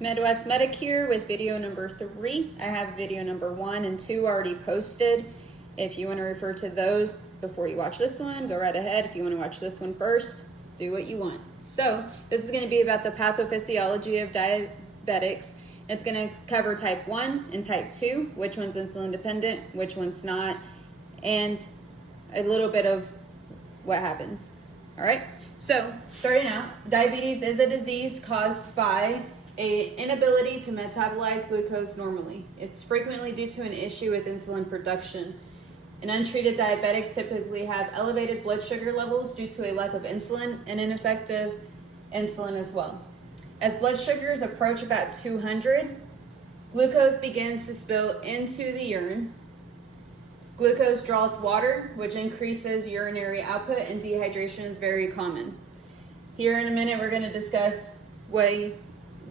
Midwest Medic here with video number 3. I have video number 1 and 2 already posted. If you want to refer to those before you watch this one, go right ahead. If you want to watch this one first, do what you want. So this is going to be about the pathophysiology of diabetics. It's going to cover type 1 and type 2, which one's insulin dependent, which one's not, and a little bit of what happens. All right, so starting out, diabetes is a disease caused by an inability to metabolize glucose normally. It's frequently due to an issue with insulin production. And untreated diabetics typically have elevated blood sugar levels due to a lack of insulin and ineffective insulin as well. As blood sugars approach about 200, glucose begins to spill into the urine. Glucose draws water, which increases urinary output, and dehydration is very common. Here in a minute, we're going to discuss what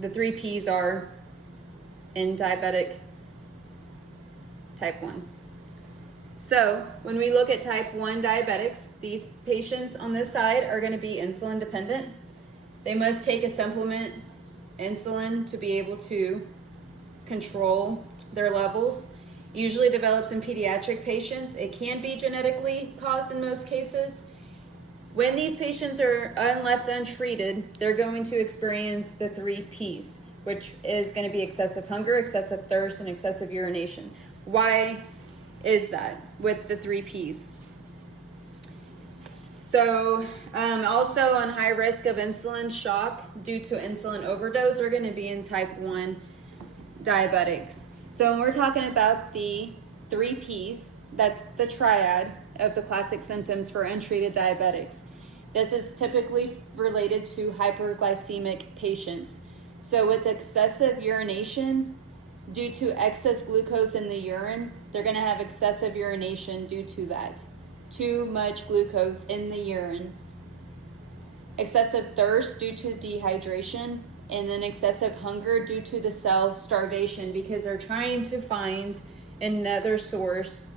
the 3 P's are in diabetic type 1. So when we look at type 1 diabetics, these patients on this side are going to be insulin dependent. They must take a supplement, insulin, to be able to control their levels. Usually develops in pediatric patients. It can be genetically caused in most cases. When these patients are left untreated, they're going to experience the 3 P's, which is going to be excessive hunger, excessive thirst, and excessive urination. Why is that with the 3 P's? So also on high risk of insulin shock due to insulin overdose are going to be in type 1 diabetics. So when we're talking about the 3 P's, that's the triad of the classic symptoms for untreated diabetics. This is typically related to hyperglycemic patients. So with excessive urination, due to excess glucose in the urine, they're going to have excessive urination due to that. Too much glucose in the urine. Excessive thirst due to dehydration, and then excessive hunger due to the cell starvation because they're trying to find another source,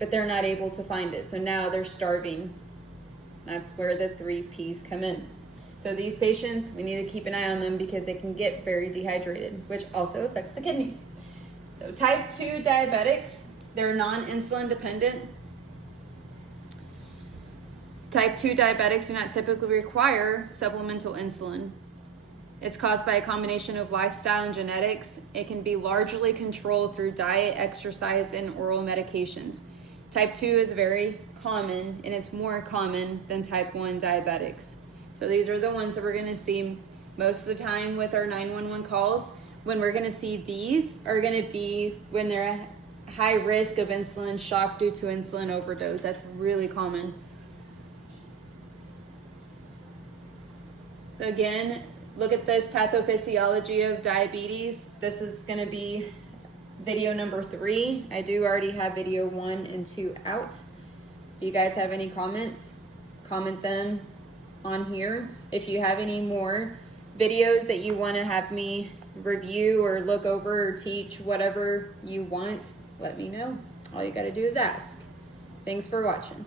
but they're not able to find it. So now they're starving. That's where the 3 P's come in. So these patients, we need to keep an eye on them because they can get very dehydrated, which also affects the kidneys. So type 2 diabetics, they're non-insulin dependent. Type 2 diabetics do not typically require supplemental insulin. It's caused by a combination of lifestyle and genetics. It can be largely controlled through diet, exercise, and oral medications. Type 2 is very common, and it's more common than type 1 diabetics. So these are the ones that we're going to see most of the time with our 911 calls. When we're going to see these are going to be when they're at high risk of insulin shock due to insulin overdose. That's really common. So again, look at this pathophysiology of diabetes. This is going to be video number 3. I do already have video 1 and 2 out. If you guys have any comments, comment them on here. If you have any more videos that you want to have me review or look over or teach, whatever you want, let me know. All you got to do is ask. Thanks for watching.